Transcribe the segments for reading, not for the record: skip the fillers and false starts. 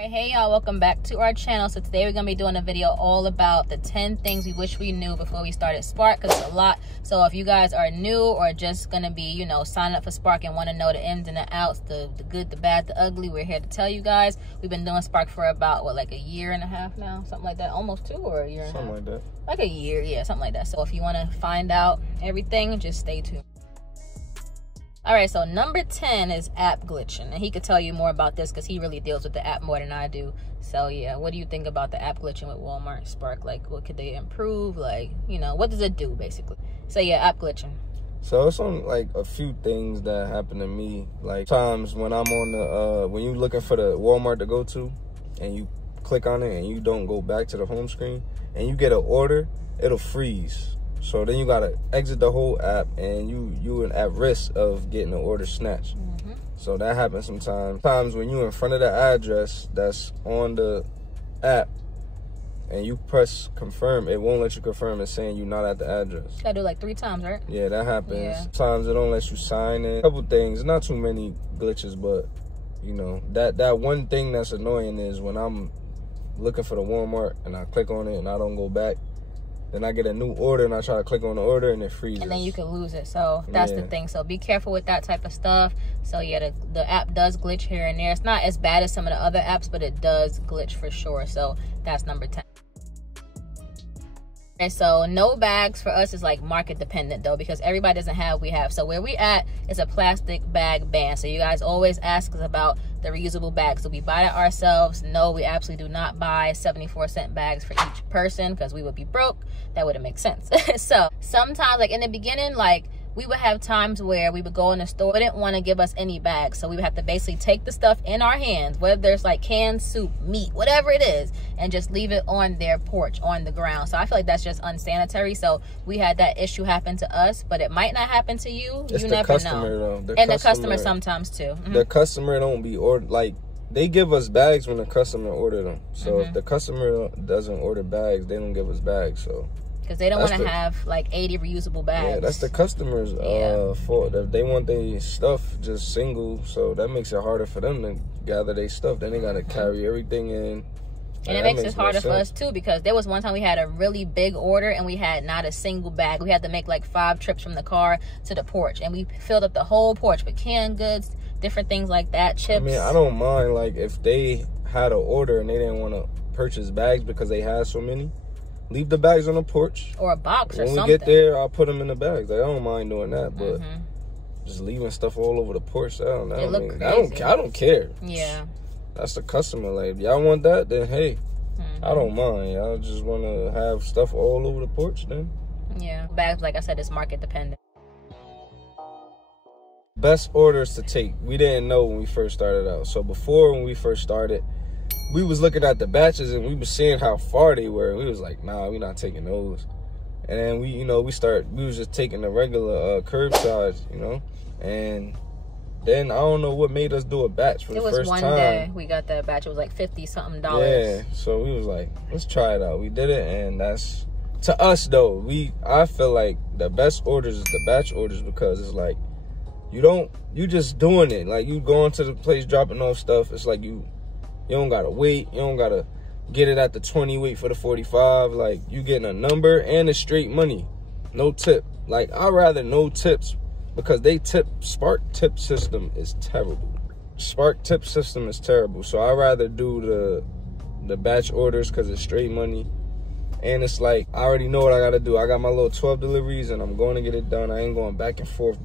Alright, hey y'all, welcome back to our channel. So today we're going to be doing a video all about the 10 things we wish we knew before we started Spark, because it's a lot. So if you guys are new or just going to be, you know, signing up for Spark and want to know the ins and the outs, the good, the bad, the ugly, we're here to tell you guys. We've been doing Spark for about, what, like a year and a half now? Something like that. Almost 2 or a year and a half? Something like that. Like a year, yeah, something like that. So if you want to find out everything, just stay tuned. Alright, so number 10 is app glitching. And he could tell you more about this because he really deals with the app more than I do. So yeah, what do you think about the app glitching with Walmart Spark? Like, what could they improve? Like, you know, what does it do basically? So yeah, app glitching. So it's on like a few things that happen to me. Like times when I'm on the when you looking for the Walmart to go to and you click on it and you don't go back to the home screen and you get an order, it'll freeze. So then you gotta exit the whole app and you at risk of getting the order snatched. So that happens sometimes. Sometimes when you're in front of the address that's on the app and you press confirm, it won't let you confirm. It's saying you're not at the address. You gotta do like 3 times, right? Yeah, that happens. Yeah. Sometimes it don't let you sign in. A couple things, not too many glitches, but you know, that one thing that's annoying is when I'm looking for the Walmart and I click on it and I don't go back. Then I get a new order and I try to click on the order and it freezes. And then you can lose it. So that's the thing. So be careful with that type of stuff. So yeah, the app does glitch here and there. It's not as bad as some of the other apps, but it does glitch for sure. So that's number 10. And so no bags for us is like market dependent though, because everybody doesn't have what we have. So where we at is a plastic bag ban. So you guys always ask us about the reusable bags. So we buy that ourselves. No, we absolutely do not buy 74-cent bags for each person because we would be broke. That wouldn't make sense. So sometimes, like in the beginning, like we would have times where we would go in the store, they didn't want to give us any bags. So we would have to basically take the stuff in our hands, whether there's like canned soup, meat, whatever it is, and just leave it on their porch, on the ground. So I feel like that's just unsanitary. So we had that issue happen to us, but it might not happen to you. It's you the never customer, know. Though. The customer sometimes too. The customer don't be ordered. Like they give us bags when the customer order them. So if the customer doesn't order bags, they don't give us bags. So. Because they don't want to have like 80 reusable bags. Yeah, that's the customer's fault. If they want their stuff just single, so that makes it harder for them to gather their stuff. Then they got to carry everything in. And it makes it harder for us too, because there was one time we had a really big order and we had not a single bag. We had to make like 5 trips from the car to the porch, and we filled up the whole porch with canned goods, different things like that, chips. I mean, I don't mind like if they had an order and they didn't want to purchase bags because they had so many. Leave the bags on the porch. Or a box or something. When we get there, I'll put them in the bags. Like, I don't mind doing that, but just leaving stuff all over the porch, I don't care. Yeah. That's the customer. Like, if y'all want that, then hey, I don't mind. Y'all just want to have stuff all over the porch, then. Yeah. Bags, like I said, is market dependent. Best orders to take. We didn't know when we first started out. So before, when we first started, we was looking at the batches and we was seeing how far they were. We was like, nah, we're not taking those. And then we was just taking the regular curbside, you know. And then I don't know what made us do a batch for the first time. It was one day we got that batch. It was like $50-something. Yeah, so we was like, let's try it out. We did it, and that's, to us though, I feel like the best orders is the batch orders, because it's like, you just doing it. Like, you going to the place, dropping off stuff. It's like you don't gotta wait. You don't gotta get it at the 20, wait for the 45. Like, you getting a number and it's straight money. No tip. Like, I'd rather no tips, because Spark tip system is terrible. Spark tip system is terrible. So I'd rather do the batch orders because it's straight money. And it's like, I already know what I gotta do. I got my little 12 deliveries and I'm going to get it done. I ain't going back and forth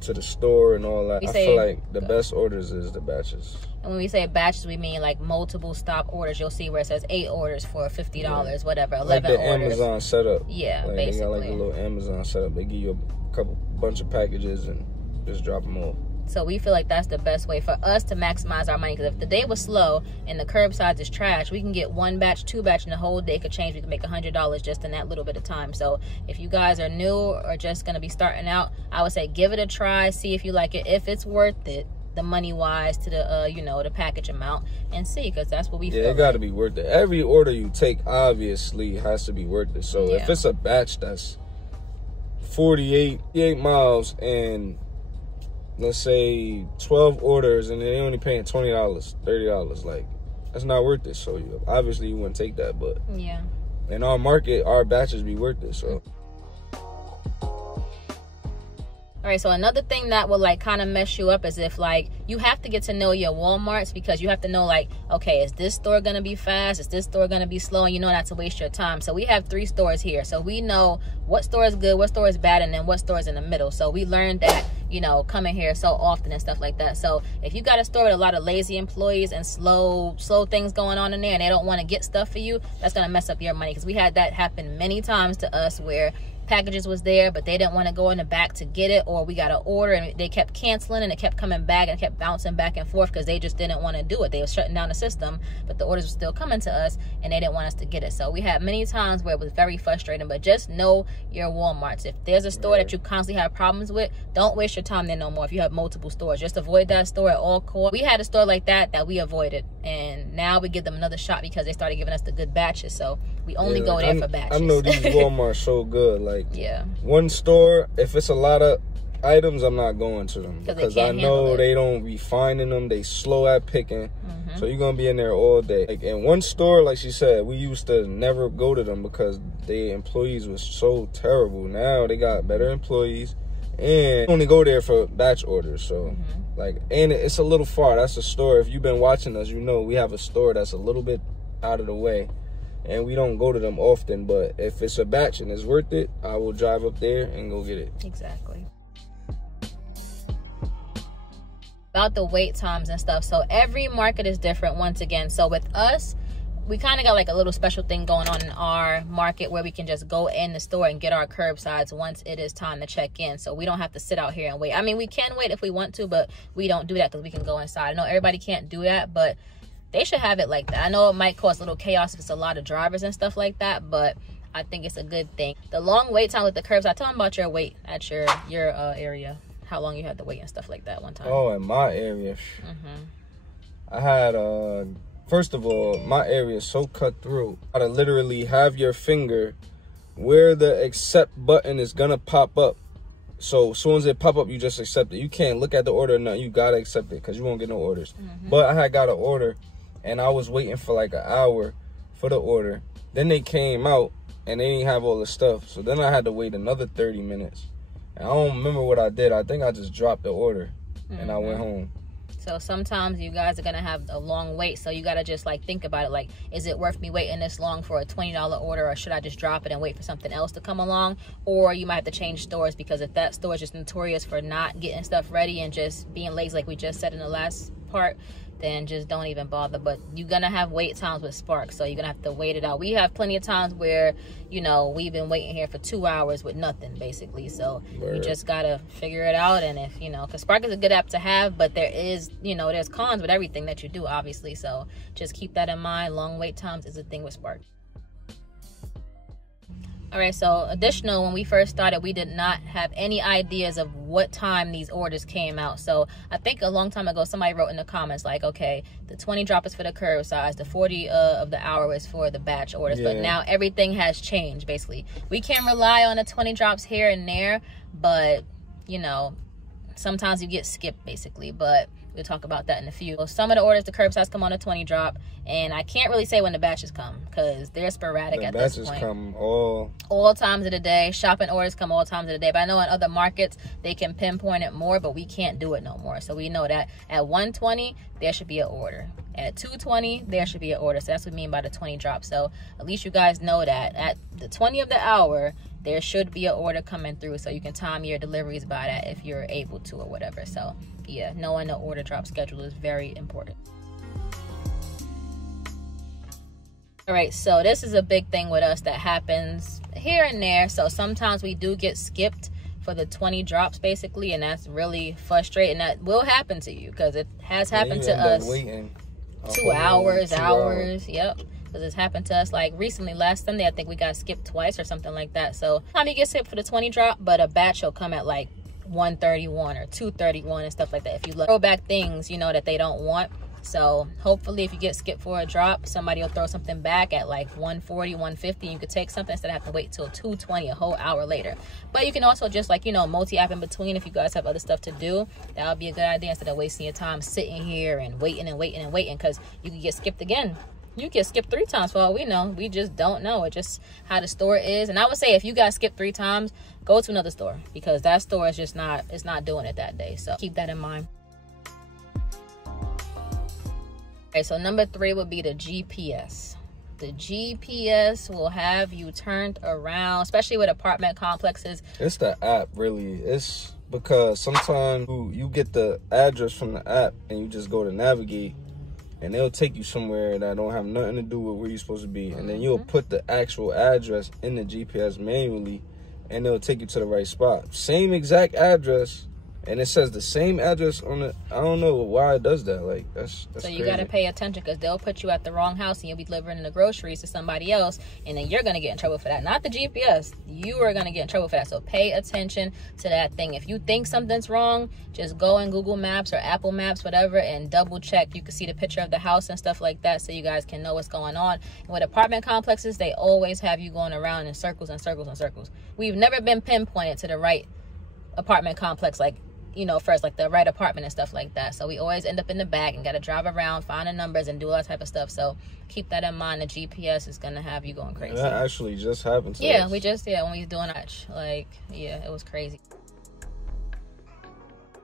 to the store and all that. I feel like the best orders is the batches. And when we say batches, we mean like multiple stop orders. You'll see where it says 8 orders for $50, whatever, 11 like the orders. Amazon setup. Yeah, like, basically. They got like a little Amazon setup. They give you a bunch of packages and just drop them off. So we feel like that's the best way for us to maximize our money. Because if the day was slow and the curbside is trash, we can get 1 batch, 2 batch, and the whole day could change. We can make $100 just in that little bit of time. So if you guys are new or just going to be starting out, I would say give it a try. See if you like it. If it's worth it, the money-wise to the, the package amount, and see, because that's what we feel. Yeah, it got to be worth it. Every order you take, obviously, has to be worth it. So if it's a batch that's 48 miles and let's say 12 orders and they only paying $20, $30, like that's not worth it. So obviously you wouldn't take that, but yeah, in our market, our batches be worth it. So. All right, so another thing that will like kind of mess you up is if like you have to get to know your Walmarts, because you have to know like, okay, is this store gonna be fast, is this store gonna be slow, and you know not to waste your time. So we have 3 stores here, so we know what store is good, what store is bad, and then what store is in the middle. So we learned that, you know, coming here so often and stuff like that. So if you got a store with a lot of lazy employees and slow things going on in there, and they don't want to get stuff for you, that's gonna mess up your money. Because we had that happen many times to us, where packages was there but they didn't want to go in the back to get it, or we got an order and they kept canceling and it kept coming back and kept bouncing back and forth because they just didn't want to do it. They were shutting down the system, but the orders were still coming to us and they didn't want us to get it. So we had many times where it was very frustrating. But just know your Walmarts. If there's a store that you constantly have problems with, don't waste your time there no more. If you have multiple stores, just avoid that store at all costs. We had a store like that we avoided, and now we give them another shot because they started giving us the good batches. So we only go there for batches. I know these Walmarts so good. Like, yeah, one store, if it's a lot of items, I'm not going to them because I know they don't be finding them. They slow at picking. So you're gonna be in there all day. Like in one store, like she said, we used to never go to them because the employees was so terrible. Now they got better employees and only go there for batch orders. So like, and it's a little far. That's a store. If you've been watching us, you know we have a store that's a little bit out of the way, and we don't go to them often. But if it's a batch and it's worth it, I will drive up there and go get it. Exactly. About the wait times and stuff. So every market is different once again. So with us, we kind of got like a little special thing going on in our market where we can just go in the store and get our curbsides once it is time to check in. So we don't have to sit out here and wait. I mean, we can wait if we want to, but we don't do that because we can go inside. I know everybody can't do that, but they should have it like that. I know it might cause a little chaos if it's a lot of drivers and stuff like that, but I think it's a good thing. The long wait time with the curbside, tell them about your wait at your area. How long you had to wait and stuff like that one time. Oh, in my area, I had first of all, my area is so cutthroat. I gotta literally have your finger where the accept button is gonna pop up. So as soon as it pop up, you just accept it. You can't look at the order or nothing. You gotta accept it because you won't get no orders. But I had got an order and I was waiting for like an hour for the order. Then they came out and they didn't have all the stuff. So then I had to wait another 30 minutes. And I don't remember what I did. I think I just dropped the order and I went home. So sometimes you guys are going to have a long wait. So you got to just like think about it. Like, is it worth me waiting this long for a $20 order, or should I just drop it and wait for something else to come along? Or you might have to change stores, because if that store is just notorious for not getting stuff ready and just being lazy, like we just said in the last part, then just don't even bother. But you're gonna have wait times with Spark, so you're gonna have to wait it out. We have plenty of times where, you know, we've been waiting here for 2 hours with nothing basically. So you just gotta figure it out. And if, you know, because Spark is a good app to have, but there is, you know, there's cons with everything that you do, obviously. So just keep that in mind. Long wait times is a thing with Spark. All right, so additional, when we first started, we did not have any ideas of what time these orders came out. So I think a long time ago, somebody wrote in the comments like, okay, the 20 drop is for the curbside, the 40 of the hour is for the batch orders. But now everything has changed, basically. We can rely on the 20 drops here and there, but, you know, sometimes you get skipped, basically. But we'll talk about that in a few. Some of the orders, the curbsides come on a 20 drop, and I can't really say when the batches come because they're sporadic at this point. The batches come all times of the day. Shopping orders come all times of the day. But I know in other markets they can pinpoint it more, but we can't do it no more. So we know that at 120 there should be an order. At 220 there should be an order. So that's what we mean by the 20 drop. So at least you guys know that at the 20 of the hour there should be an order coming through, so you can time your deliveries by that if you're able to or whatever. So yeah, knowing the order drop schedule is very important. All right, so this is a big thing with us that happens here and there. So sometimes we do get skipped for the 20 drops basically, and that's really frustrating. That will happen to you because it has happened to us. Waiting 2 hours. Yep. Because it's happened to us like recently, last Sunday, I think we got skipped twice or something like that. So time you get skipped for the 20 drop, but a batch will come at like 131 or 231 and stuff like that. If you throw back things, you know, that they don't want, So hopefully if you get skipped for a drop, somebody will throw something back at like 140, 150. You could take something instead of having to wait till 220, a whole hour later. But you can also just, like, you know, multi-app in between if you guys have other stuff to do. That would be a good idea instead of wasting your time sitting here and waiting, because you could get skipped again. You get skipped 3 times for all we know. We just don't know. It's just how the store is. And I would say if you got skipped 3 times, go to another store, because that store is just not, it's not doing it that day. So keep that in mind. Okay, so number 3 would be the GPS. The GPS will have you turned around, especially with apartment complexes. It's the app, really. It's because sometimes you get the address from the app and you just go to navigate, and they'll take you somewhere that don't have nothing to do with where you're supposed to be. And then you'll put the actual address in the GPS manually, and they'll take you to the right spot. Same exact address, and it says the same address on it. I don't know why it does that. Like, that's so you crazy. got to pay attention, because they'll put you at the wrong house and you'll be delivering the groceries to somebody else, and then you're going to get in trouble for that. Not the GPS. You are going to get in trouble for that. So pay attention to that thing. If you think something's wrong, just go in Google Maps or Apple Maps, whatever, and double check. You can see the picture of the house and stuff like that, so you guys can know what's going on. And with apartment complexes, they always have you going around in circles and circles and circles. We've never been pinpointed to the right apartment complex, like, you know, first, like the right apartment and stuff like that. So we always end up in the back and got to drive around, find the numbers, and do all that type of stuff. So keep that in mind. The GPS is going to have you going crazy. That actually just happened to us. Yeah, when we was doing that, like, yeah, it was crazy.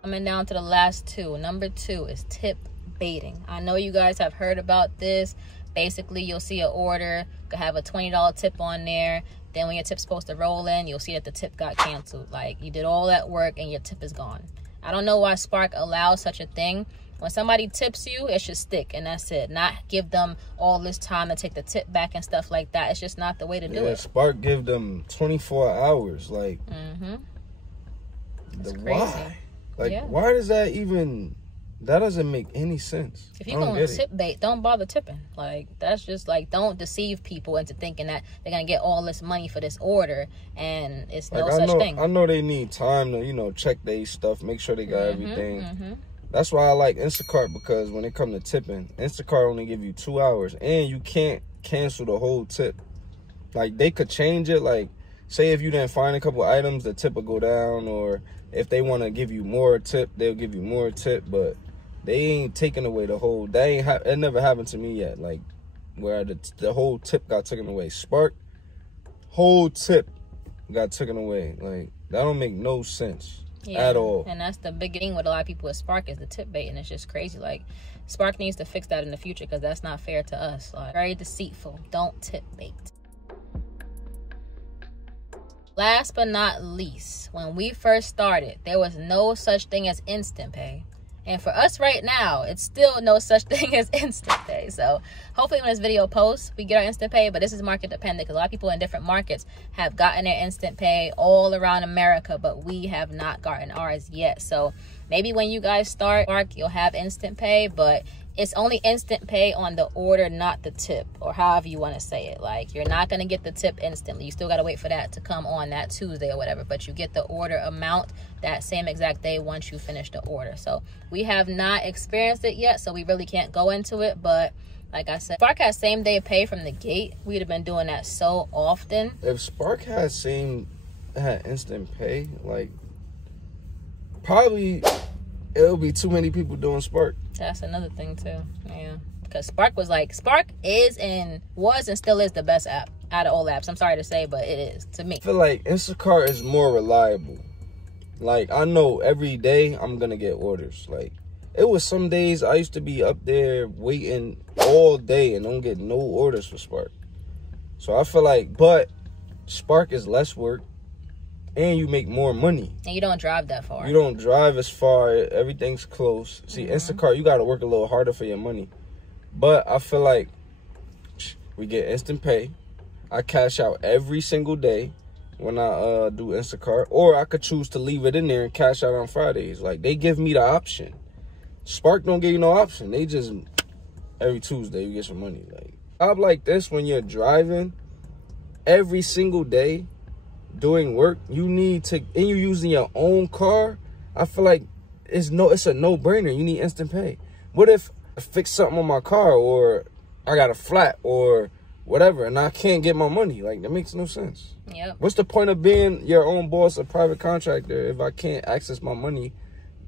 Coming down to the last 2. Number 2 is tip baiting. I know you guys have heard about this. Basically, you'll see an order, could have a $20 tip on there. Then when your tip's supposed to roll in, you'll see that the tip got canceled. Like, you did all that work and your tip is gone. I don't know why Spark allows such a thing. When somebody tips you, it should stick, and that's it. Not give them all this time to take the tip back and stuff like that. It's just not the way to do it. Spark give them 24 hours. Like, It's crazy. Why? Like, why does that even... That doesn't make any sense. If you're going to tip bait, don't bother tipping. Like, that's just, like, don't deceive people into thinking that they're going to get all this money for this order, and it's no such thing. I know they need time to, you know, check their stuff, make sure they got everything. That's why I like Instacart, because when it comes to tipping, Instacart only give you 2 hours, and you can't cancel the whole tip. Like, they could change it. Like, say if you didn't find a couple items, the tip will go down, or if they want to give you more tip, they'll give you more tip, but they ain't taking away the whole. It never happened to me yet. Like, where the whole tip got taken away. Spark, whole tip got taken away. Like, that don't make no sense at all. And that's the big thing with a lot of people with Spark, is the tip bait, and it's just crazy. Like, Spark needs to fix that in the future, because that's not fair to us. Like, very deceitful. Don't tip bait. Last but not least, when we first started, there was no such thing as instant pay. And for us right now, it's still no such thing as instant pay. So hopefully when this video posts, we get our instant pay. But this is market dependent, because a lot of people in different markets have gotten their instant pay all around America, but we have not gotten ours yet. So maybe when you guys start, you'll have instant pay, but it's only instant pay on the order, not the tip, or however you want to say it. Like, you're not going to get the tip instantly. You still got to wait for that to come on that Tuesday or whatever, but you get the order amount that same exact day once you finish the order. So we have not experienced it yet, so we really can't go into it. But like I said, Spark has same day pay from the gate. We'd have been doing that so often. If Spark had instant pay, like, probably it'll be too many people doing Spark. That's another thing too. Yeah, because Spark is and still is the best app out of all apps. I'm sorry to say, but it is to me. I feel like Instacart is more reliable. Like, I know every day I'm gonna get orders. Like, it was some days I used to be up there waiting all day and don't get no orders for Spark. So I feel like, but Spark is less work, and you make more money. And you don't drive that far. You don't drive as far. Everything's close. See, Instacart, you got to work a little harder for your money. But I feel like we get instant pay. I cash out every single day when I do Instacart. Or I could choose to leave it in there and cash out on Fridays. Like, they give me the option. Spark don't give you no option. They just, every Tuesday, you get some money. Like, job like this, when you're driving every single day, doing work, and you're using your own car, I feel like it's a no-brainer. You need instant pay. What if fix something on my car, or I got a flat or whatever, and I can't get my money. Like, that makes no sense. Yep. What's the point of being your own boss, a private contractor, if I can't access my money?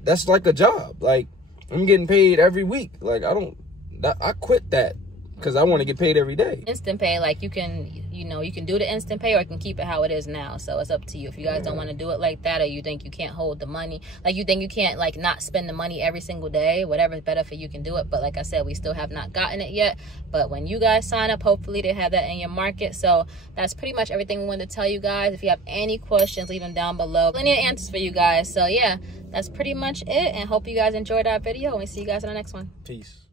That's like a job. Like, I'm getting paid every week. Like, I quit that because I want to get paid every day. Instant pay, like, you can, you know, you can do the instant pay, or you can keep it how it is now. So it's up to you. If you guys don't want to do it like that, or you think you can't hold the money, like, you think you can't, like, not spend the money every single day, whatever's better for you can do it. But like I said, we still have not gotten it yet. But when you guys sign up, hopefully they have that in your market. So that's pretty much everything we wanted to tell you guys. If you have any questions, leave them down below. Plenty of answers for you guys. So yeah, that's pretty much it, and hope you guys enjoyed our video, and we see you guys in the next one. Peace.